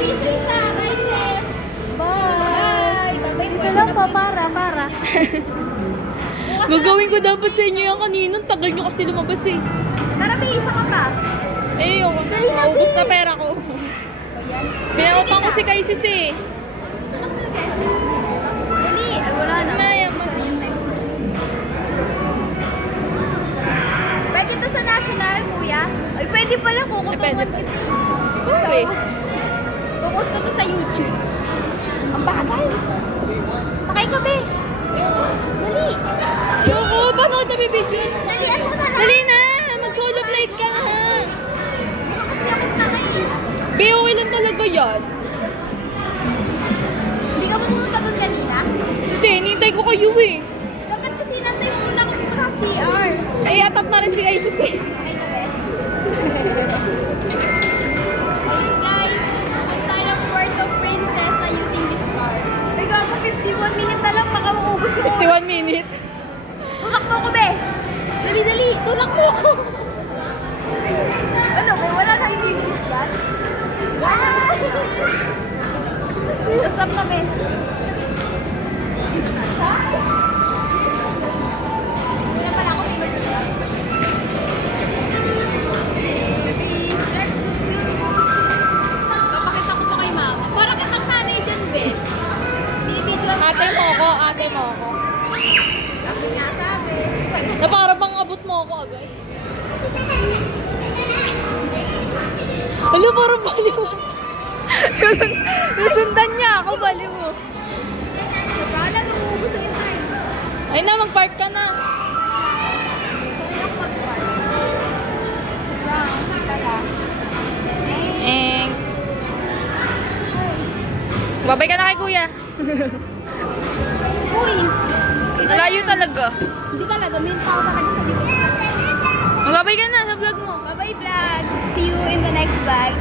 piso isa, bye sis. Bye! Bye-bye po. Ito lang po, para. Gagawin ko dapat sa inyo yung kanina. Tagal nyo kasi lumabas eh. Tara, may isa ka pa. Eh, yung maubos na pera ko. Ayan. Pinautang ko si Kaisis eh. Dali, ay, wala na. Pwede ito sa national, kuya? Ay, pwede pala kukutungan Pwede. kita. Okay. Kukus ko to sa YouTube. Ang bagal. Sakay ka, be. Dali. Ayoko, paano kita bibigyan? Dali, ano ka na lang? Dali na! Mag-solo flight ka na! Kasi ako takay. BOE lang talaga yan. Hindi ka ba pumunta doon kanina? Hindi, hinihintay ko kayo eh. Dapat kasi nantay mo muna kami sa CR. Ay, atat na rin si Isis eh. Sakay ka, be. Ayun, guys. Ay tayo ng Puerto Princesa using this car. Ay, gago, 51 minutes na lang. Baka maubos yung oras. 51 minutes. Tulak mo ko, be! Dali! Tulak mo ko! Ano, be? Wala na hindi bilis yan? Ah! Usap na, be. Wala pala ako tayo dito. Papakita ko to kay mama. Parang kitang nanay dyan, be. Binibidyoan ko. Ate mo ako. Sabi nga sabi. Na para bang abot mo ako agad. Ano, parang baliw. Nasundan niya ako, baliw mo. Kala mo ubus ang time. Ay na, mag-park ka na. Kaya ako mag-park. Tara. Eh. Babay ka na kay kuya. Uy! Malayo talaga. Hindi talaga, may tao talaga sa likod. Magbabay ka na sa vlog mo. Bye-bye vlog! See you in the next vlog.